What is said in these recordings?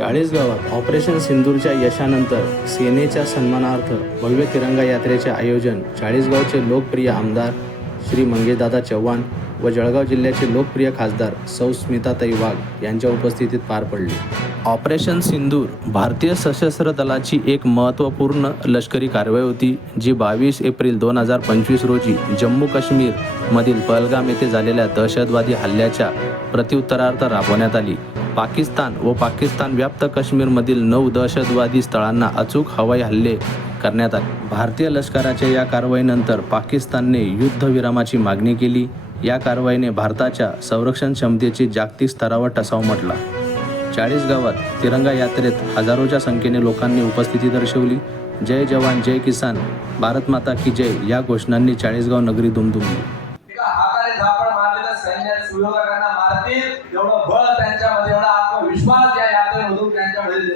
चाळीसगावात operation सिंदूरच्या यशानंतर सेनेच्या सन्मानार्थ भव्य तिरंगा यात्रेचे आयोजन चाळीसगावचे लोकप्रिय आमदार श्री मंगेशदादा चव्हाण व जळगाव जिल्ह्याचे लोकप्रिय खासदार सौ स्मिताताई वाघ यांच्या उपस्थितीत पार पडले. ऑपरेशन सिंदूर भारतीय सशस्त्र दलाची एक महत्त्वपूर्ण लष्करी कारवाई होती जी बावीस एप्रिल दोन हजार पंचवीस रोजी जम्मू काश्मीरमधील पहलगाम येथे झालेल्या दहशतवादी हल्ल्याच्या प्रत्युत्तरार्थ राबवण्यात आली. पाकिस्तान व पाकिस्तान व्याप्त काश्मीरमधील नऊ दहशतवादी स्थळांना अचूक हवाई हल्ले करण्यात आले. भारतीय लष्कराच्या या कारवाईनंतर पाकिस्तानने युद्धविरामाची मागणी केली. या कारवाईने भारताच्या संरक्षण क्षमतेची जागतिक स्तरावर टसाव म्हटला. चाळीस गावात तिरंगा यात्रेत हजारोच्या संख्येने लोकांनी उपस्थिती दर्शवली. जय जवान जय किसान भारत माता की जय या घोषणांनी चाळीसगाव नगरी दुमदुमली.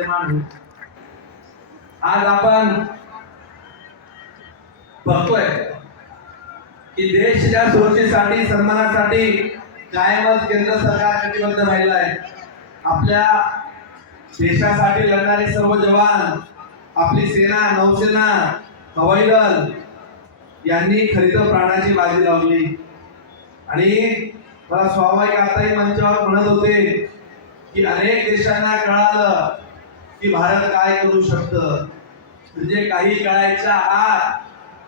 निर्माण होईल आज आपण बघतोय की देश देशाच्या सुरक्षेसाठी सन्मानासाठी कायमच केंद्र सरकार कटिबद्ध राहिलं आहे. आपल्या देशासाठी लढणारे सर्व जवान आपली सेना नौसेना हवाई दल यांनी खरी तर प्राणाची बाजी लावली. आणि मला स्वाभाविक आताही मंचावर म्हणत होते की अनेक देशांना कळालं की भारत काय करू शकत? म्हणजे काही कळायच्या आत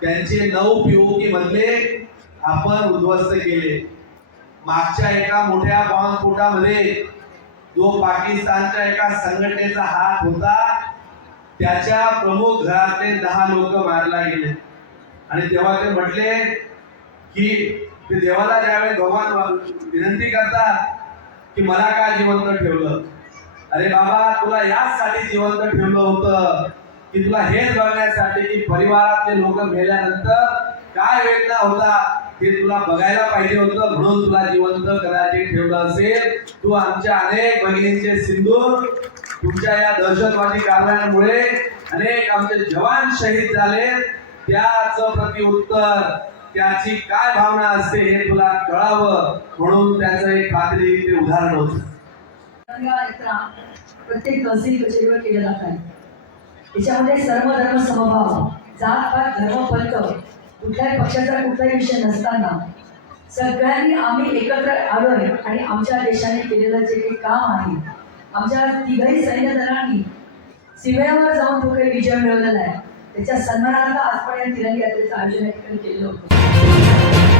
त्यांचे नऊ पीओके मधले आपण उद्ध्वस्त केले. मागच्या एका मोठ्या बॉम्बस्फोटामध्ये जो पाकिस्तानच्या एका संघटनेचा हात होता त्याच्या प्रमुख घरातले दहा लोक मारला गेले. आणि तेव्हा ते म्हटले की ते देवाला ज्यावेळेस भगवान विनंती करतात की मला का जिवंत ठेवलं? अरे बाबा तुला याचसाठी जिवंत ठेवलं होतं. की तुला हेच बघण्यासाठी की परिवारातले लोक गेल्यानंतर काय वेदना होता ते तुला बघायला पाहिजे होतं म्हणून तुला जिवंत कदाचित ठेवलं असेल. तू आमच्या अनेक भगिनींचे सिंदूर तुमच्या या दहशतवादी कारवायांमुळे अनेक आमचे जवान शहीद झाले. त्याच प्रतिउत्तर त्याची काय भावना असते हे तुला कळावं म्हणून त्याचं एक खात्री ते उदाहरण होतं. यात्रा प्रत्येक तहसील कचेरीवर केल्या जात आहे. याच्यामध्ये सर्व धर्म समभाव जात पात धर्म पंथ कुठल्याही पक्षाचा कुठलाही विषय नसताना सगळ्यांनी आम्ही एकत्र आलोय आणि आमच्या देशाने केलेलं जे काही काम आहे आमच्या तिघही सैन्य दलांनी सीमेवर जाऊन तो काही विजय मिळवलेला आहे. त्याच्या सन्मानार्थ आज या तिरंगी यात्रेचं आयोजन केलेलं होतं.